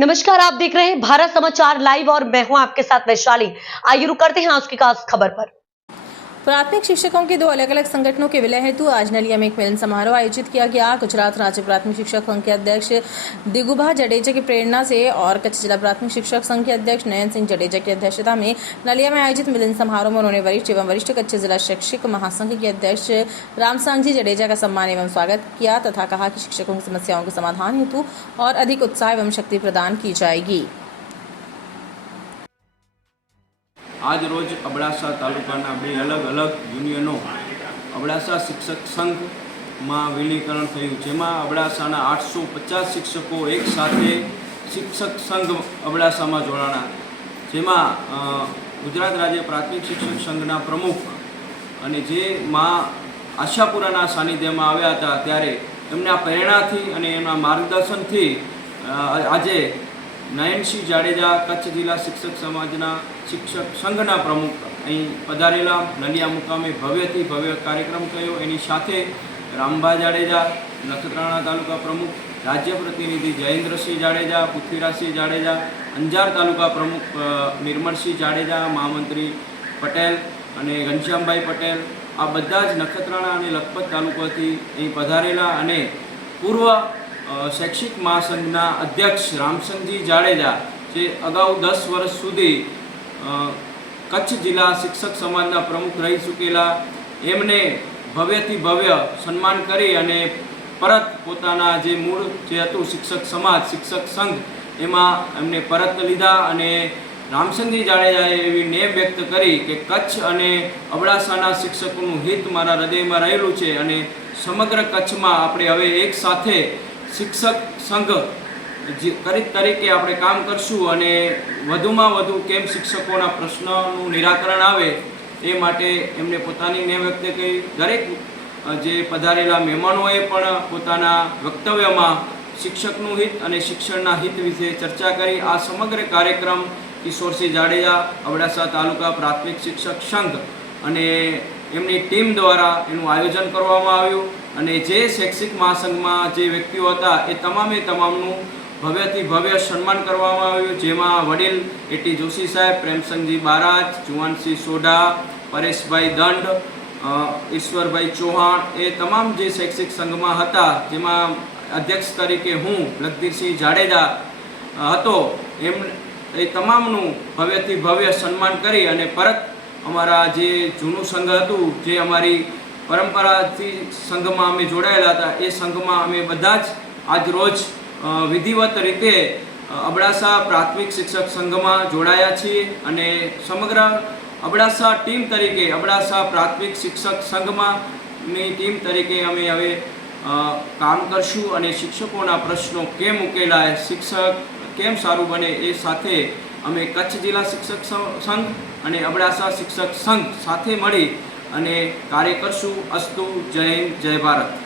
नमस्कार, आप देख रहे हैं भारत समाचार लाइव और मैं हूं आपके साथ वैशाली। आइए रुक करते हैं आज की खास खबर पर। प्राथमिक शिक्षकों के दो अलग अलग संगठनों के विलय हेतु आज नलिया में एक मिलन समारोह आयोजित किया गया। गुजरात राज्य प्राथमिक शिक्षक संघ के अध्यक्ष दिगुभा जडेजा की प्रेरणा से और कच्छ जिला प्राथमिक शिक्षक संघ के अध्यक्ष नयन सिंह जडेजा की अध्यक्षता में नलिया में आयोजित मिलन समारोह में उन्होंने वरिष्ठ एवं वरिष्ठ कच्छ जिला शैक्षिक महासंघ के अध्यक्ष रामसांगजी जडेजा का सम्मान एवं स्वागत किया तथा कहा कि शिक्षकों की समस्याओं के समाधान हेतु और अधिक उत्साह एवं शक्ति प्रदान की जाएगी। आज रोज अबड़ासा तालुकाना बे अलग अलग यूनियनों अबड़ासा शिक्षक संघ में विलीकरण थयुं, जेमां अबड़ासाना 850 शिक्षकों एक साथे शिक्षक संघ अबड़ासा में जोड़ाणा, जेमां गुजरात राज्य प्राथमिक शिक्षक संघना प्रमुख अने जे मां आशापुराना सानिध्यमां आव्या हता त्यारे एमना प्रेरणाथी अने एमना मार्गदर्शनथी आजे नयनसिंह जाडेजा कच्छ जिला शिक्षक समाजना शिक्षक संघना प्रमुख अहीं पधारेला नलिया मुकामे भव्यथी भव्य कार्यक्रम थयो। एनी साथे रामभा जाडेजा नखत्राणा तालुका प्रमुख, राज्य प्रतिनिधि जयेन्द्रसिंह जाडेजा, पृथ्वीराजसिंह जाडेजा, अंजार तालुका प्रमुख निर्मलसिंह जाडेजा, महामंत्री पटेल अने घनश्यामभाई पटेल आ बधा ज नखत्राणा अने लखपत तालुकाथी अहीं पधारेला अने पूर्व शैक्षिक महासंघना अध्यक्ष रामसिंहजी जाडेजा जे अगाऊ 10 वर्ष सुधी कच्छ जिला शिक्षक समाजना प्रमुख रही चूकेला एमने भव्यथी भव्य सन्मान करी अने परत पोताना जे मूळ जे हतुं शिक्षक समाज शिक्षक संघ एमां एमने परत लीधा अने रामसिंहजी जाडेजाए एवी नेम व्यक्त करी कि कच्छ अने अबड़ासाना शिक्षकोनुं हित मारा हृदयमां रहेलुं छे अने समग्र कच्छमां आपणे हवे एक साथे शिक्षक संघ तरीके आपणे काम करशुं अने वधुमां वधु केम शिक्षकोना प्रश्नोनुं निराकरण आवे ए माटे एमणे पोतानी नेम व्यक्त करी। दरेक जे पधारेला मेहमानोए पण पोताना वक्तव्यमां शिक्षकनुं हित अने शिक्षणना हित विषे चर्चा करी। आ समग्र कार्यक्रम किशोरसिंह जाडेजा अबड़ासा तालुका प्राथमिक शिक्षक संघ अने एमनी टीम द्वारा एनुं आयोजन करवामां आव्युं अने जे शैक्षिक महासंघमां जे व्यक्तिओ हता ए तमामे तमामनुं भव्यथी भव्य सन्मान करवामां आव्युं, जेमां वडील एटी जोशी साहेब, प्रेमसिंहजी बाराज, जुवानसिंह सोढा, परेशभाई दंड, ईश्वरभाई चौहान ए तमाम जे शैक्षिक संघमां हता जेमां अध्यक्ष तरीके हूँ लखधीरसिंह जाडेजा हतो एम ए तमामनुं भव्यथी भव्य सन्मान करी अने परत अमारा जे जूनू संघ हतुं जे अमारी परंपराथी संघमां अमे जोड़ायेला हता ए संघमां अमे बधा ज आज रोज विधिवत रीते अबड़ासा प्राथमिक शिक्षक संघमां जोड़ाया छीए अने समग्र अबड़ासा टीम तरीके अबड़ासा प्राथमिक शिक्षक संघमां नी टीम तरीके अमे हवे काम करशुं अने शिक्षकोना प्रश्नों केम उकेलाय, शिक्षक केम सारू बने ए साथे अमे कच्छ जिला शिक्षक संघ अने अबड़ासा शिक्षक संघ साथे मळी अने कार्य करशुं। अस्तु। जय हिंद, जय भारत।